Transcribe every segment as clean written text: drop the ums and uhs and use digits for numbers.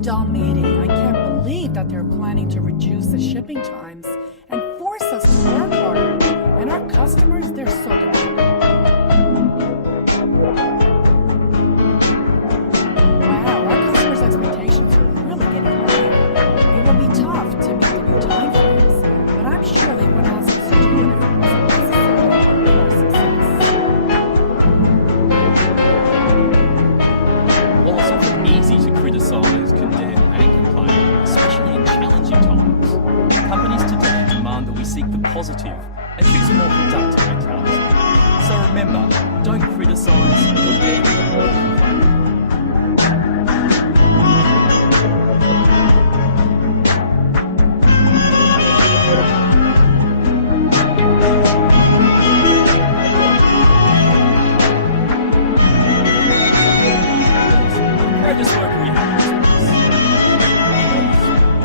dull meeting. I can't believe that they're planning to reduce the shipping times and force us to work harder. And our customers, they're so demanding. Wow, our customers' expectations are really getting higher. It will be tough to meet the new time frames, but I'm sure they wouldn't ask us to do it if it wasn't necessary for our success. While it's often easy to criticise, condemn and complain, especially in challenging times, companies today demand that we seek the positive and choose a more productive mentality. So remember, don't criticise, condemn or complain. Greatest worker we have in this place.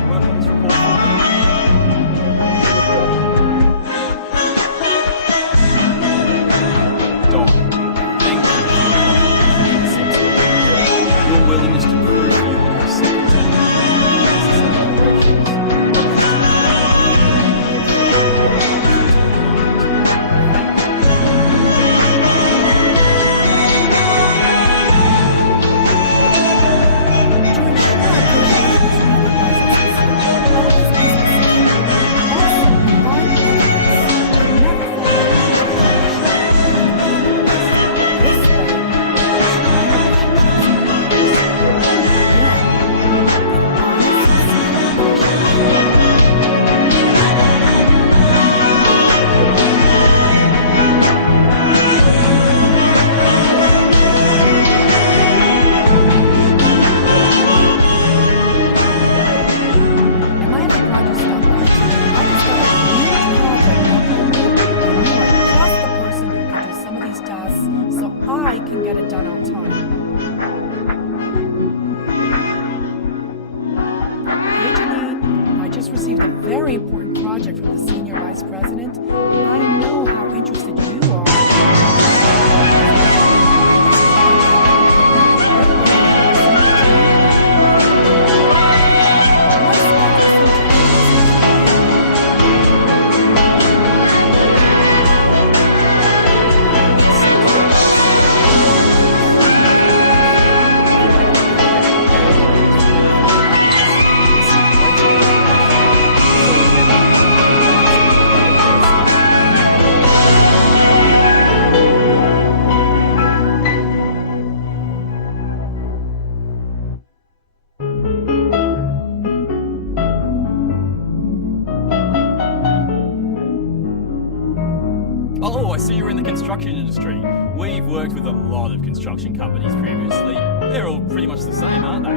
Work on this report for me. Don, thank you for your contribution to the your willingness to prove that you want to have second very important project from the Senior Vice President. I know how interested you are. Oh, I see you're in the construction industry. We've worked with a lot of construction companies previously. They're all pretty much the same, aren't they?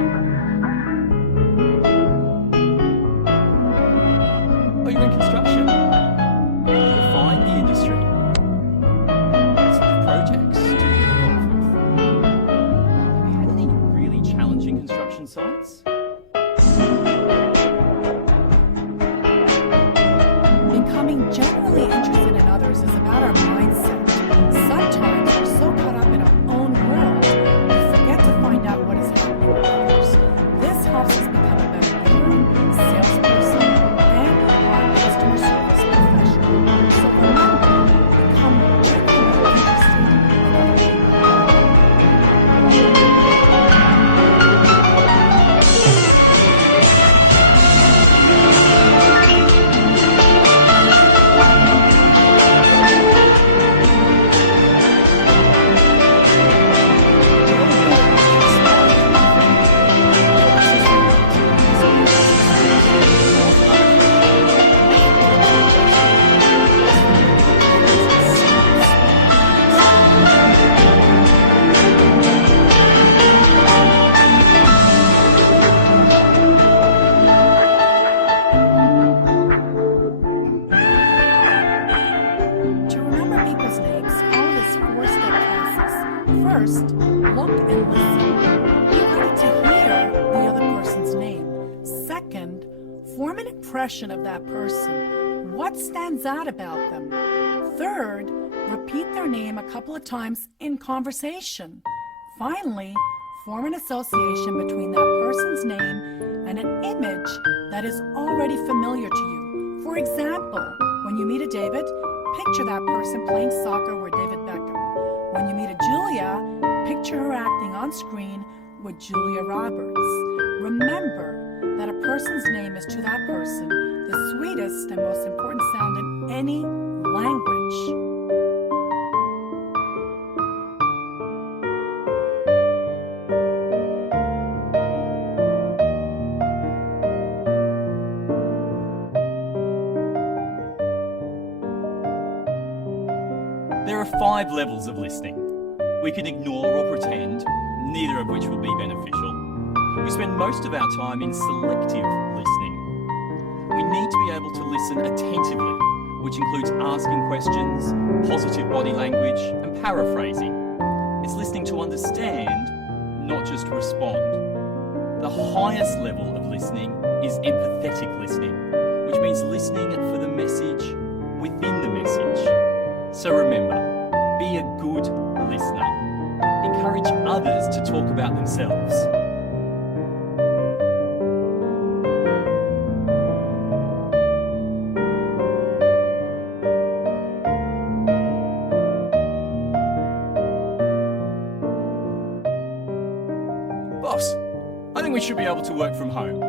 Oh, you're in construction? You'll find the industry. What sort of projects do you get involved with? Have you had any really challenging construction sites? Becoming generally interested in others is about our mindset. Sometimes we're so caught up in our own world, we forget to find out what is happening with others. This helps us become a better leader, salesperson, and our customer service professional. So remember, become genuinely interested in other people. To remember people's names, follow this 4-step process. First, look and listen. Be ready to hear the other person's name. Second, form an impression of that person. What stands out about them? Third, repeat their name a couple of times in conversation. Finally, form an association between that person's name and an image that is already familiar to you. For example, when you meet a David, picture that person playing soccer with David Beckham. When you meet a Julia, picture her acting on screen with Julia Roberts. Remember that a person's name is to that person the sweetest and most important sound in any language. There are 5 levels of listening. We can ignore or pretend, neither of which will be beneficial. We spend most of our time in selective listening. We need to be able to listen attentively, which includes asking questions, positive body language, and paraphrasing. It's listening to understand, not just respond. The highest level of listening is empathetic listening, which means listening for the message within the message. So remember, be a good listener. Encourage others to talk about themselves. Boss, I think we should be able to work from home.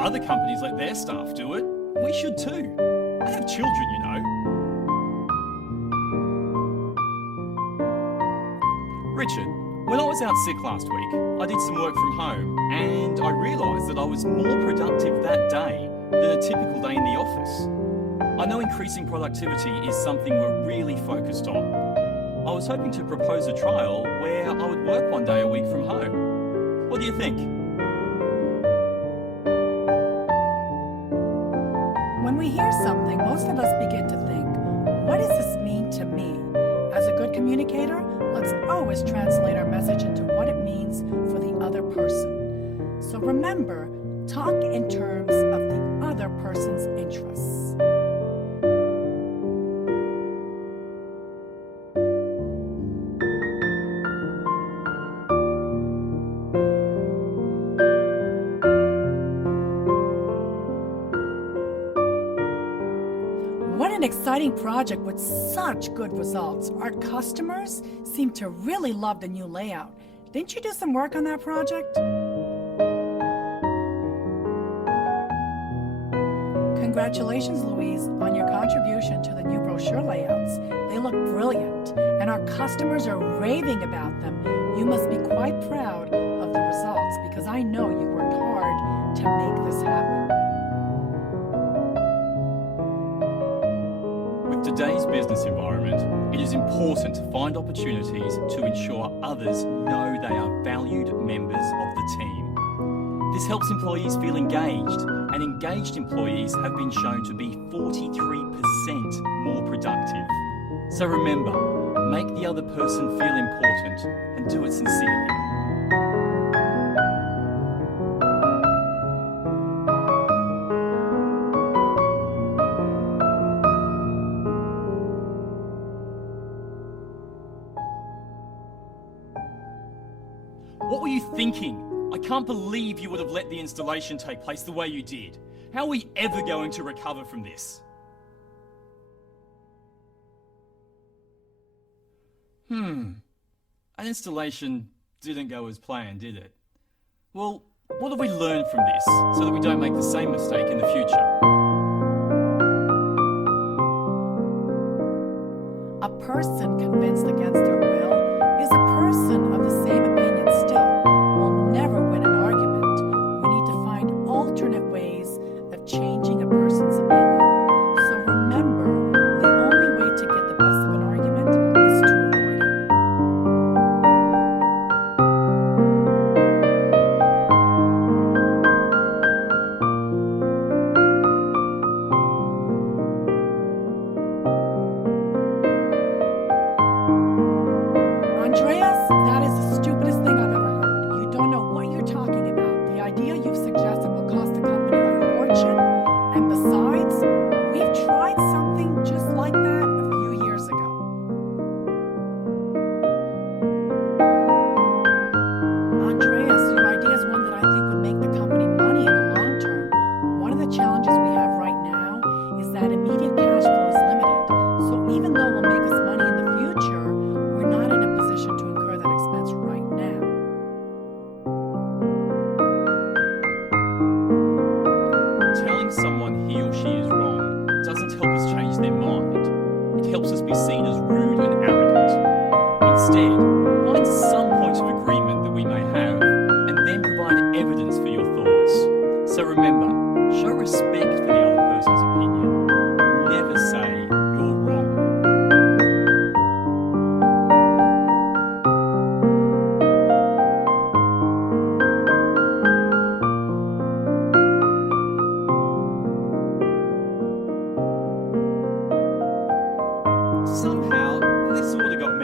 Other companies let their staff do it. We should too. I have children, you know. Richard, when I was out sick last week, I did some work from home and I realised that I was more productive that day than a typical day in the office. I know increasing productivity is something we're really focused on. I was hoping to propose a trial where I would work one day a week from home. What do you think? When we hear something, most of us begin to think, what does this mean to me? As a good communicator, let's always translate our message into what it means for the other person. So remember, talk in terms of the other person's interests. What an exciting project with such good results. Our customers seem to really love the new layout. Didn't you do some work on that project? Congratulations, Louise, on your contribution to the new brochure layouts. They look brilliant, and our customers are raving about them. You must be quite proud of the results because I know you worked hard to make this happen. With today's business environment, it is important to find opportunities to ensure others know they are valued members of the team. This helps employees feel engaged, and engaged employees have been shown to be 43% more productive. So remember, make the other person feel important and do it sincerely. What were you thinking? I can't believe you would have let the installation take place the way you did. How are we ever going to recover from this? An installation didn't go as planned, did it? Well, what have we learned from this so that we don't make the same mistake in the future? A person convinced against their will is a person of the same opinion still. Will never win an argument. We need to find alternate ways of changing a person's opinion. So remember, the only way to get the best of an argument is to avoid it.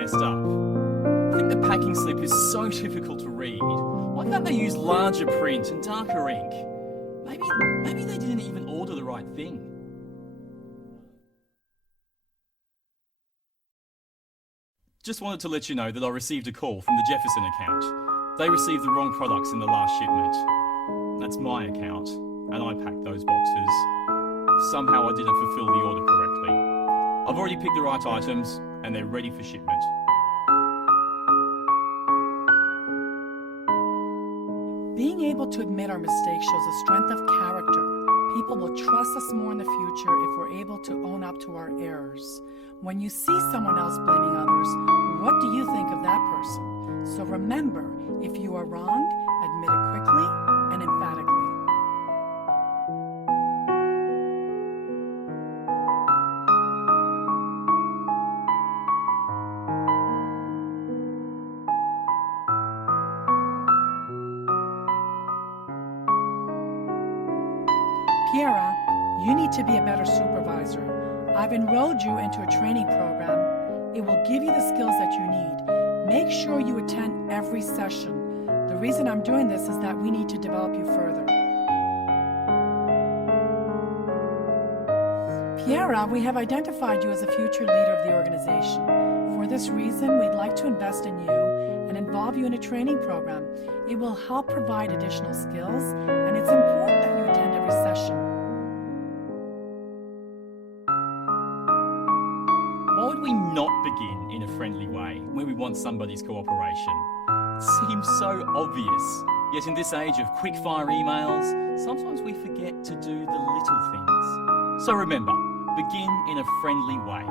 messed up. I think the packing slip is so difficult to read. Why can't they use larger print and darker ink? Maybe they didn't even order the right thing. Just wanted to let you know that I received a call from the Jefferson account. They received the wrong products in the last shipment. That's my account, and I packed those boxes. Somehow I didn't fulfill the order correctly. I've already picked the right items, and they're ready for shipment. Being able to admit our mistakes shows a strength of character. People will trust us more in the future if we're able to own up to our errors. When you see someone else blaming others, what do you think of that person? So remember, if you are wrong, admit it quickly and emphatically. Piera, you need to be a better supervisor. I've enrolled you into a training program. It will give you the skills that you need. Make sure you attend every session. The reason I'm doing this is that we need to develop you further. Piera, we have identified you as a future leader of the organization. For this reason, we'd like to invest in you and involve you in a training program. It will help provide additional skills, and it's important that you attend every session. Why would we not begin in a friendly way when we want somebody's cooperation? It seems so obvious. Yet in this age of quick-fire emails, sometimes we forget to do the little things. So remember, begin in a friendly way.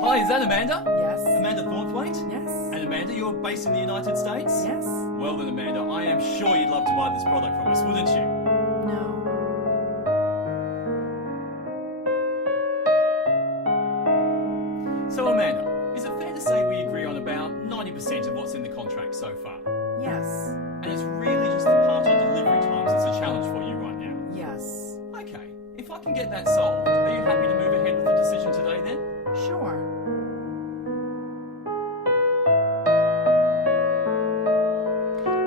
Hi, is that Amanda? Yes. Amanda Thornthwaite? Yes. And Amanda, you're based in the United States? Yes. Well then, Amanda, I am sure you'd love to buy this product from us, wouldn't you? No. So, Amanda, is it fair to say we agree on about 90% of what's in the contract so far? Yes. And it's really just the part on delivery times that's a challenge for you right now? Yes. Okay, if I can get that solved, are you happy to move ahead with the decision today then? Sure.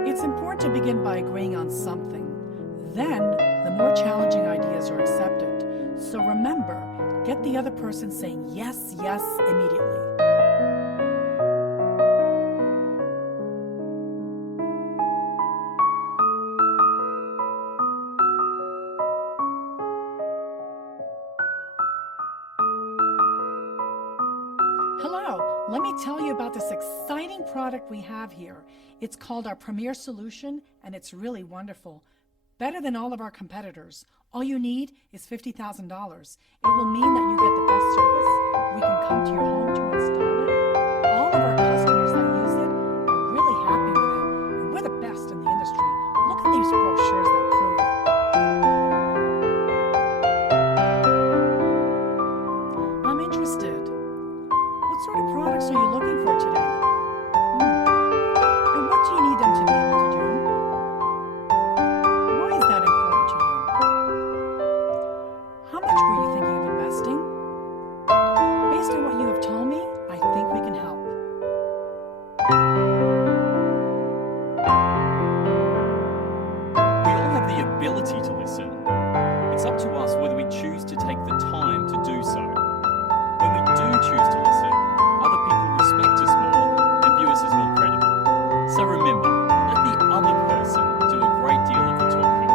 It's important to begin by agreeing on something. Then, the more challenging ideas are accepted. So remember, get the other person saying yes, yes immediately. Hello, let me tell you about this exciting product we have here. It's called our Premier Solution, and it's really wonderful. Better than all of our competitors. All you need is $50,000. It will mean that you get the best service. We can come to your home to install it. All of our customers that use it are really happy with it, and we're the best in the industry. Look at these brochures that prove it. I'm interested. What sort of products are you looking for today? And what do you need them to be able to do? Why is that important to you? How much were you thinking of investing? Based on what you have told me, I think we can help. We all have the ability to listen. It's up to us whether we choose to take the time to do so. When we do choose to listen, other people respect us more and view us as more credible. So remember, let the other person do a great deal of the talking.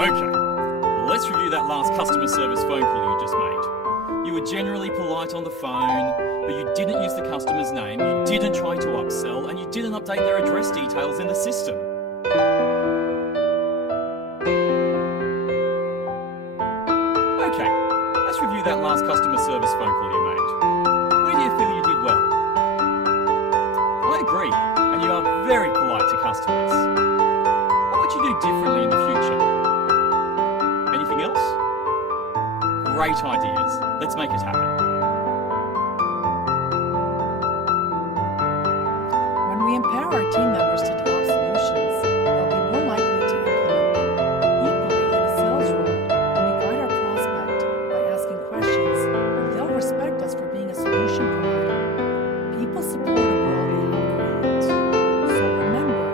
Okay, let's review that last customer service phone call you just made. You were generally polite on the phone, but you didn't use the customer's name, you didn't try to upsell, and you didn't update their address details in the system. Okay, let's review that last customer service phone call you made. Where do you feel you did well? I agree, and you are very polite to customers. great ideas. Let's make it happen. When we empower our team members to develop solutions, they'll be more likely to implement them. Equally, in a sales role, when we guide our prospect by asking questions, they'll respect us for being a solution provider. People support a world they help create. So remember,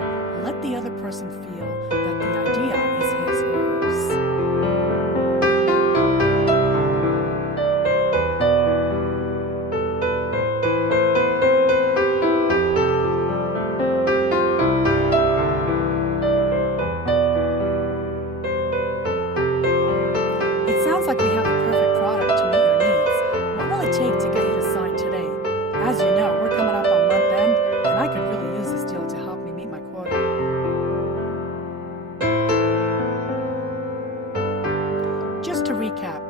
let the other person feel that the idea is his or hers. It sounds like we have the perfect product to meet your needs. What will it take to get you to sign today? As you know, we're coming up on month end, and I could really use this deal to help me meet my quota. Just to recap,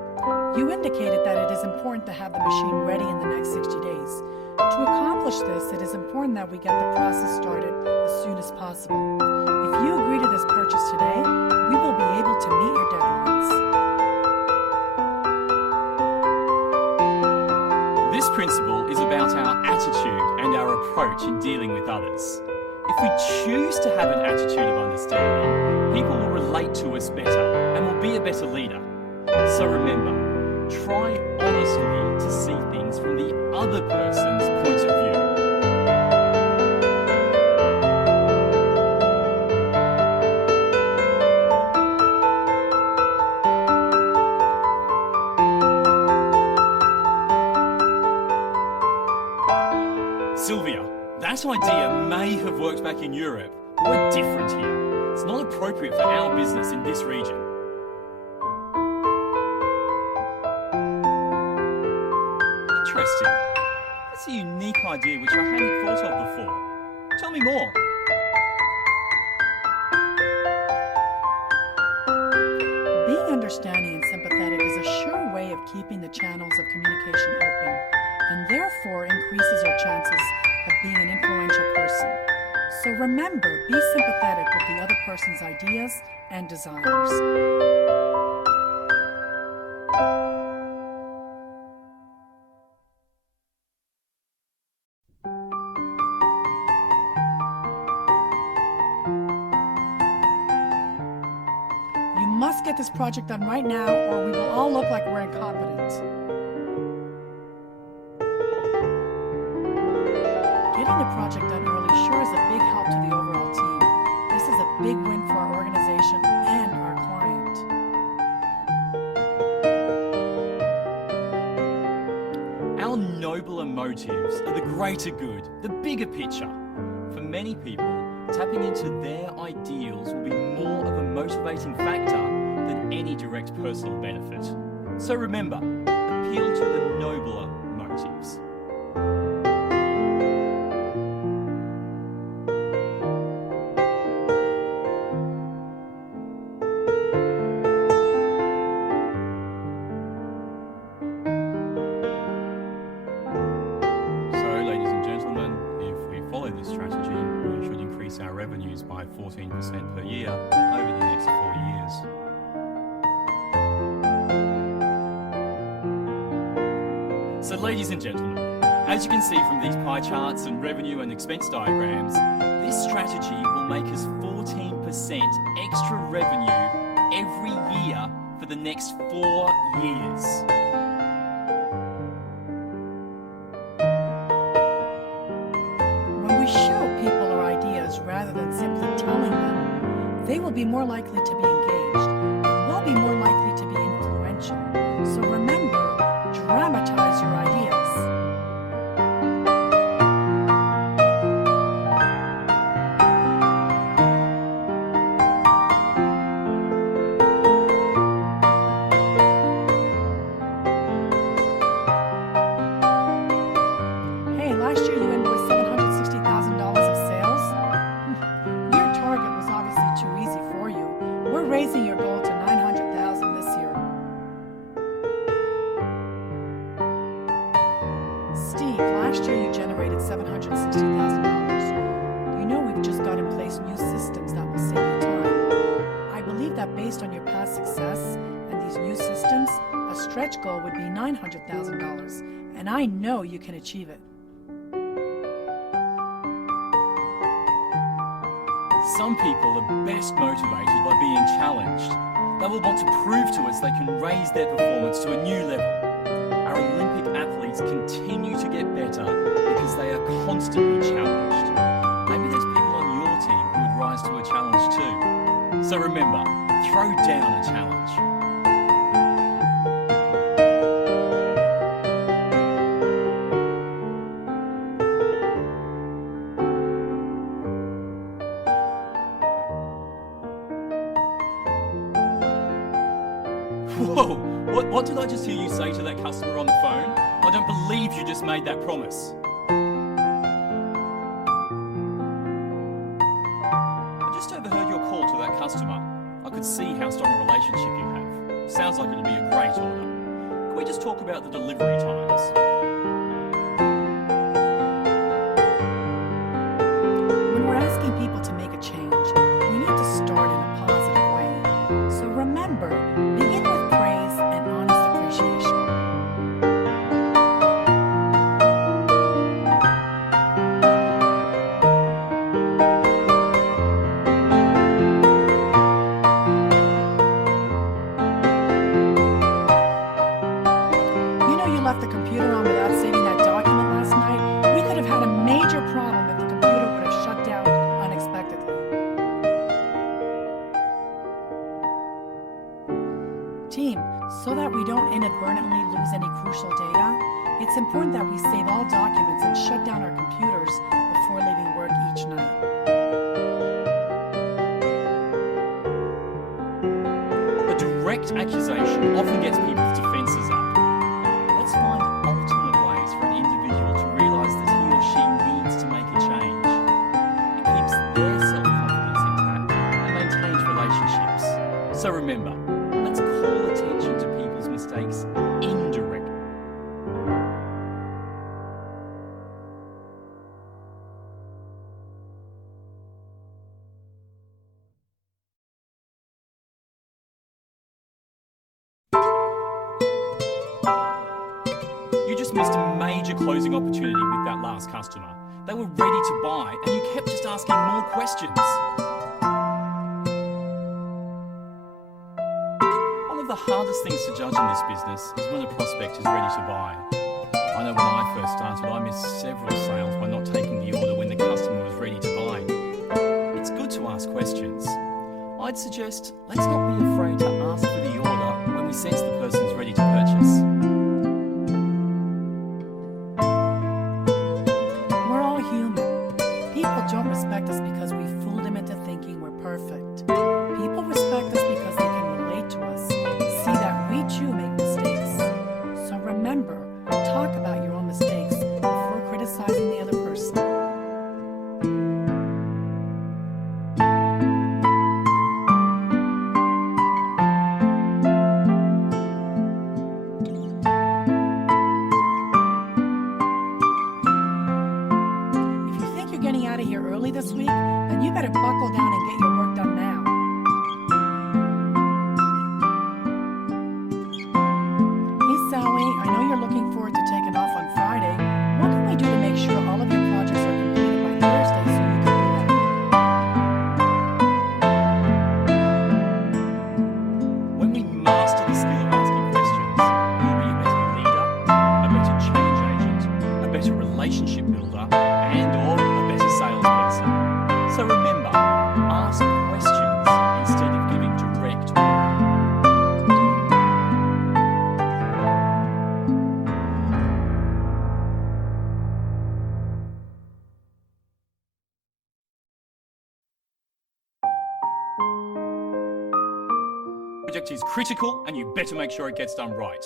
you indicated that it is important to have the machine ready in the next 60 days. To accomplish this, it is important that we get the process started as soon as possible. If you agree to this purchase today, we will be able to meet your deadlines. This principle is about our attitude and our approach in dealing with others. If we choose to have an attitude of understanding, people will relate to us better and will be a better leader. So remember, try honestly to see things from the other person's point of view. Sylvia, that idea may have worked back in Europe, but we're different here. It's not appropriate for our business in this region. Interesting. That's a unique idea which I hadn't thought of before. Tell me more. Being understanding and sympathetic is a sure way of keeping the channels of communication open, and therefore increases our chances of being an influential person. So remember, be sympathetic with the other person's ideas and desires. You must get this project done right now, or we will all look like we're incompetent. Getting the project done early sure is a big help to the overall team. This is a big win for our organization and our client. Our nobler motives are the greater good, the bigger picture. For many people, tapping into their ideals will be more of a motivating factor than any direct personal benefit. So remember, appeal to the nobler motives. This strategy, we should increase our revenues by 14% per year over the next 4 years. So ladies and gentlemen, as you can see from these pie charts and revenue and expense diagrams, this strategy will make us 14% extra revenue every year for the next 4 years. Rather than simply telling them, they will be more likely to be engaged and will be more likely to be influential. So remember, dramatize your ideas. Hey, last year you invoiced $760,000 of sales. Your target was obviously too easy for you. We're raising your goal to $900,000 this year. Steve, last year you generated $760,000. You know we've just got in place new systems that will save you time. I believe that based on your past success and these new systems, a stretch goal would be $900,000, and I know you can achieve it. Some people are best motivated by being challenged. They will want to prove to us they can raise their performance to a new level. Our Olympic athletes continue to get better because they are constantly challenged. Maybe there's people on your team who would rise to a challenge too. So remember, throw down a challenge. Whoa! What did I just hear you say to that customer on the phone? I don't believe you just made that promise. I just overheard your call to that customer. I could see how strong a relationship you have. Sounds like it'll be a great order. Can we just talk about the delivery times? When we're asking people to make a change, we need to start in a positive way. So remember, begin with praise and honest appreciation. You know you left the computer on without saving that document last night? We could have had a major problem if the computer would have shut down unexpectedly. Team, so that we don't inadvertently lose any crucial data, it's important that we save all documents and shut down our computers before leaving work each night. A direct accusation often gets people's defences up. Let's find alternate ways for an individual to realise that he or she needs to make a change. It keeps their self-confidence intact and maintains relationships. So remember, let's call attention to people's mistakes indirectly. You just missed a major closing opportunity with that last customer. They were ready to buy and you kept just asking more questions. One of the hardest things to judge in this business is when a prospect is ready to buy. I know when I first started, I missed several sales by not taking the order when the customer was ready to buy. It's good to ask questions. I'd suggest let's not be afraid to ask for the order when we sense the person's ready to purchase. We're all human. People don't respect us because we fooled them into thinking we're perfect. People respect us because they can relate to us, see that we too make mistakes. So remember, talk about your own mistakes before criticizing the other person. If you think you're getting out of here early this week, then you better buckle down and get your work done now. Hey Sally, I know you're looking forward to taking off on Friday. What can we do to make sure all of your projects are completed by Thursday so you can do that? When we master the skill of asking questions, we'll be a better leader, a better change agent, a better relationship builder, and/or a better salesperson. So remember, ask questions instead of giving direct orders. Project is critical and you better make sure it gets done right.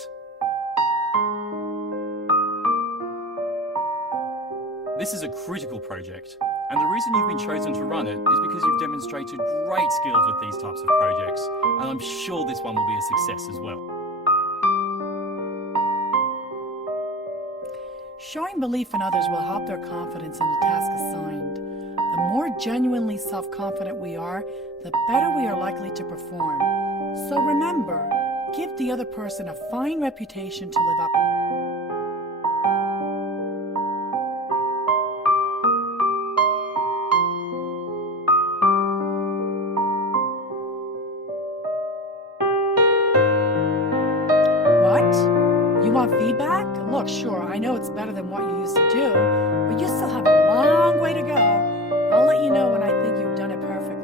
This is a critical project, and the reason you've been chosen to run it is because you've demonstrated great skills with these types of projects, and I'm sure this one will be a success as well. Showing belief in others will help their confidence in the task assigned. The more genuinely self-confident we are, the better we are likely to perform. So remember, give the other person a fine reputation to live up. What? You want feedback? Look, sure, I know it's better than what you used to do, but you still have a long way to go. I'll let you know when I think you've done it perfectly.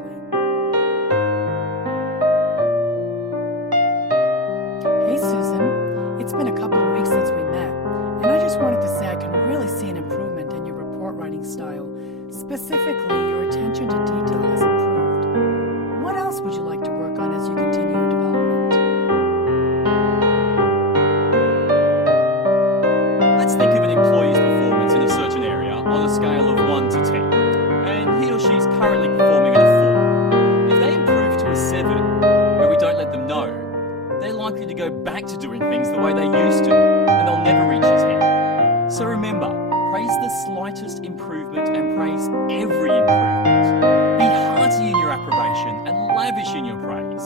Hey, Susan. It's been a couple of weeks since we met, and I just wanted to say I can really see an improvement in your report writing style. Specifically, your attention to detail has improved. What else would you like to work on as you continue your development? Let's think of an employee's performance in a certain area on a scale of 1 to 10, and he or she is currently performing at a 4. If they improve to a 7, where we don't let them know, they're likely to go back to doing things the way they used to, and they'll never reach a 10. So remember, praise the slightest improvement and praise every improvement. Be hearty in your approbation and lavish in your praise.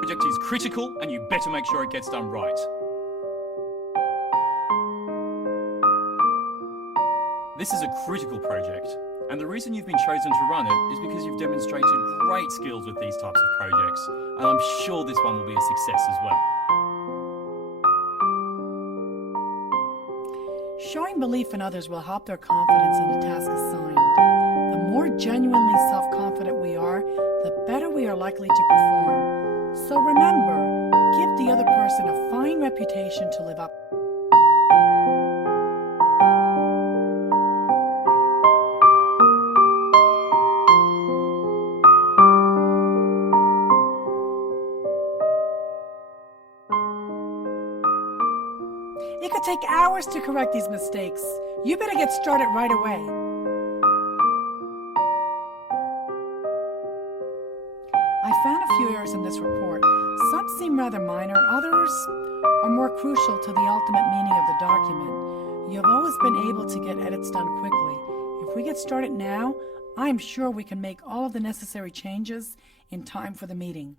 Project is critical and you better make sure it gets done right. This is a critical project, and the reason you've been chosen to run it is because you've demonstrated great skills with these types of projects, and I'm sure this one will be a success as well. Showing belief in others will help their confidence in the task assigned. The more genuinely self-confident we are, the better we are likely to perform. So remember, give the other person a fine reputation to live up. It could take hours to correct these mistakes. You better get started right away. I found a few errors in this report. Some seem rather minor, others are more crucial to the ultimate meaning of the document. You've always been able to get edits done quickly. If we get started now, I'm sure we can make all of the necessary changes in time for the meeting.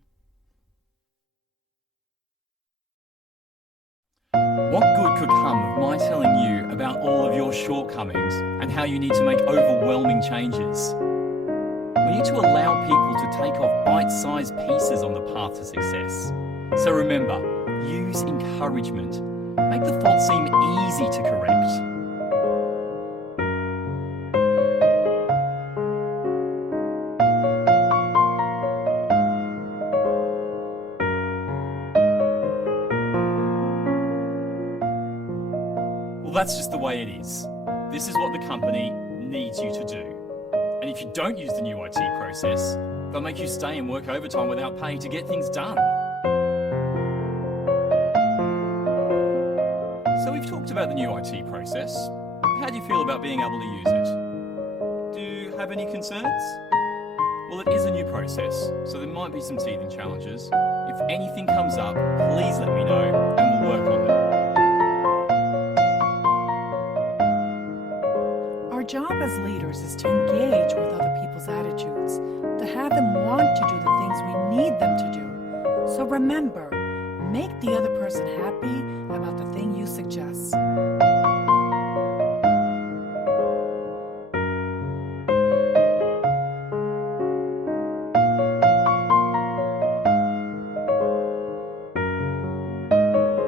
What good could come of my telling you about all of your shortcomings and how you need to make overwhelming changes? We need to allow people to take off bite-sized pieces on the path to success. So remember, use encouragement. Make the fault seem easy to correct. Well, that's just the way it is. This is what the company needs you to do. And if you don't use the new IT process, they'll make you stay and work overtime without pay to get things done. So we've talked about the new IT process. How do you feel about being able to use it? Do you have any concerns? Well, it is a new process, so there might be some teething challenges. If anything comes up, please let me know and we'll work on it. Our job as leaders is to engage with other people's attitudes, to have them want to do the things we need them to do. So remember, make the other person happy about the thing you suggest.